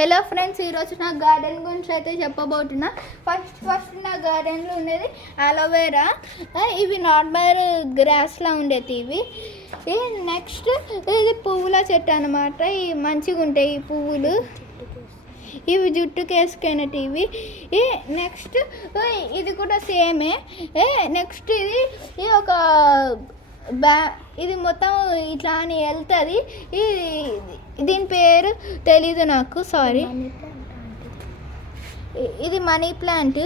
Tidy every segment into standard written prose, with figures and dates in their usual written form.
Hello friends, ఈరోజు నా garden గురించి అయితే చెప్పబోతున్నా. ఫస్ట్ నా గార్డెన్లో ఉండేది అలోవెరా. ఇవి నార్మల్ గ్రాస్లా ఉండేది. ఇవి నెక్స్ట్ ఇది పువ్వుల చెట్టు అనమాట. ఇవి మంచిగా ఉంటాయి ఈ పువ్వులు. ఇవి జుట్టుకి వేసుకునేటివి. నెక్స్ట్ ఇది కూడా సేమే. నెక్స్ట్ ఇది ఒక ఇది మొత్తం ఇట్లా అని వెళ్తుంది. దీని పేరు తెలీదు నాకు, సారీ. ఇది మనీ ప్లాంట్.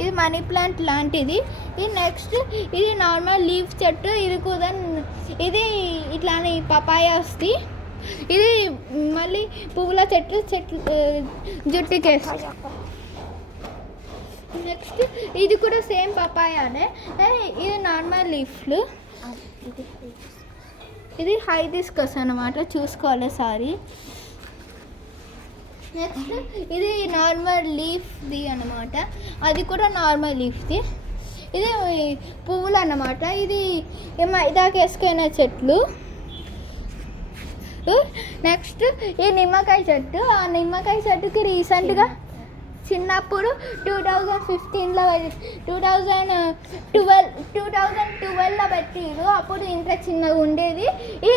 ఇది మనీ ప్లాంట్ లాంటిది. ఇది నెక్స్ట్ ఇది నార్మల్ లీఫ్ చెట్టు. ఇది కూడా ఇది ఇట్లా అని పపాయ వస్తుంది. ఇది మళ్ళీ పువ్వుల చెట్టు జుట్టుకి వేస్తుంది. నెక్స్ట్ ఇది కూడా సేమ్ పపాయానే. ఇది నార్మల్ లీఫ్లు. ఇది హైబిస్కస్ అనమాట, చూసుకోవాలి, సారీ. నెక్స్ట్ ఇది నార్మల్ లీఫ్ది అనమాట. అది కూడా నార్మల్ లీఫ్ది. ఇది పువ్వులు అన్నమాట. ఇది ఇదాక వేసుకునే చెట్లు. నెక్స్ట్ ఈ నిమ్మకాయ చెట్టు. ఆ నిమ్మకాయ చెట్టుకి రీసెంట్గా చిన్నప్పుడు 2015లో 2012లో పెట్టిరు. అప్పుడు ఇంత చిన్నగా ఉండేది.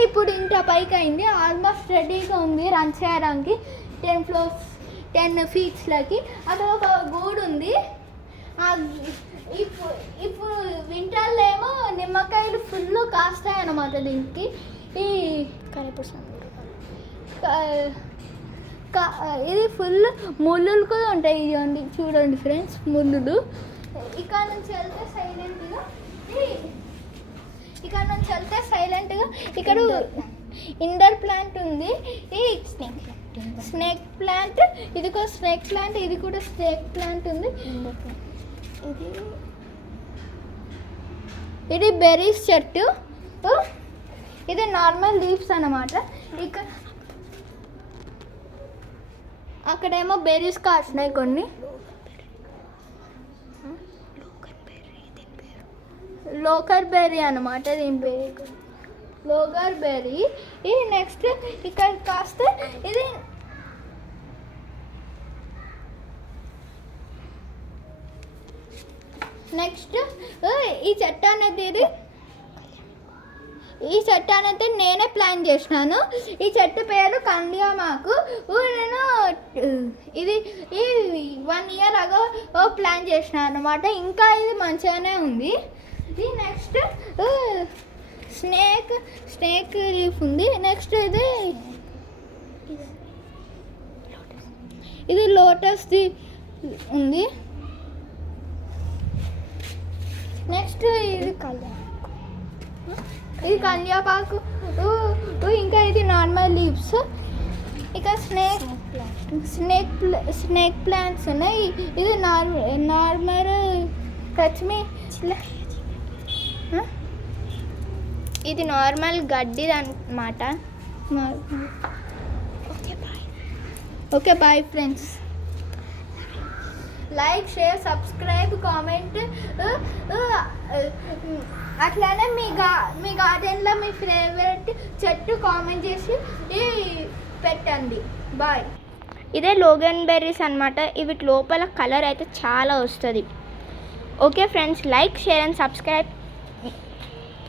ఇప్పుడు ఇంత పైకి అయింది. ఆల్మోస్ట్ రెడీగా ఉంది రన్ చేయడానికి. 10 ఫీట్స్లకి అక్కడ ఒక గూడు ఉంది. ఇప్పుడు వింటర్లో ఏమో నిమ్మకాయలు ఫుల్ కాస్తాయి అన్నమాట. దీనికి ఈ ఇది ఫుల్ ముళ్ళులు కూడా ఉంటాయి. ఇవ్వండి, చూడండి ఫ్రెండ్స్, ముళ్ళులు. ఇక్కడ నుంచి వెళ్తే సైలెంట్గా ఇక్కడ ఇండోర్ ప్లాంట్ ఉంది. ఈ స్నేక్ ప్లాంట్. ఇది కూడా స్నేక్ ప్లాంట్. ఇది కూడా స్నేక్ ప్లాంట్ ఉంది. ఇది బెర్రీస్ చెట్టు. ఇది నార్మల్ లీవ్స్ అన్నమాట. ఇక్కడ అక్కడేమో బెర్రీస్ కాసినాయి కొన్ని. లోకర్ బెర్రీ అనమాట దీని పేరు, లోకర్ బెర్రీ. ఇది నెక్స్ట్ ఇక్కడ కాస్తే ఇది నెక్స్ట్ ఈ చెట్టు అనేది నేనే ప్లాన్ చేసినాను. ఈ చెట్టు పేరు కండియామాకు. నేను ఇది 1 ఇయర్ అగో ప్లాన్ చేసినాను అనమాట. ఇంకా ఇది మంచిగానే ఉంది. ఇది నెక్స్ట్ స్నేక్ లీఫ్ ఉంది. నెక్స్ట్ ఇది లోటస్ది ఉంది. నెక్స్ట్ ఇది కళ్యాపాకు. ఇంకా ఇది నార్మల్ లీవ్స్. ఇక స్నేక్ ప్లాంట్స్ ఉన్నాయి. ఇది నార్మల్ టచ్మీ. ఇది నార్మల్ గడ్డి అన్నమాట. Okay bye friends. Like, share, subscribe, comment. అట్లానే మీ గార్డెన్లో మీ ఫేవరెట్ చెట్టు కామెంట్ చేసి పెట్టండి. బాయ్. ఇదే లోగన్ బెర్రీస్ అనమాట. వీటి లోపల కలర్ అయితే చాలా వస్తుంది. Okay friends, like, share and subscribe.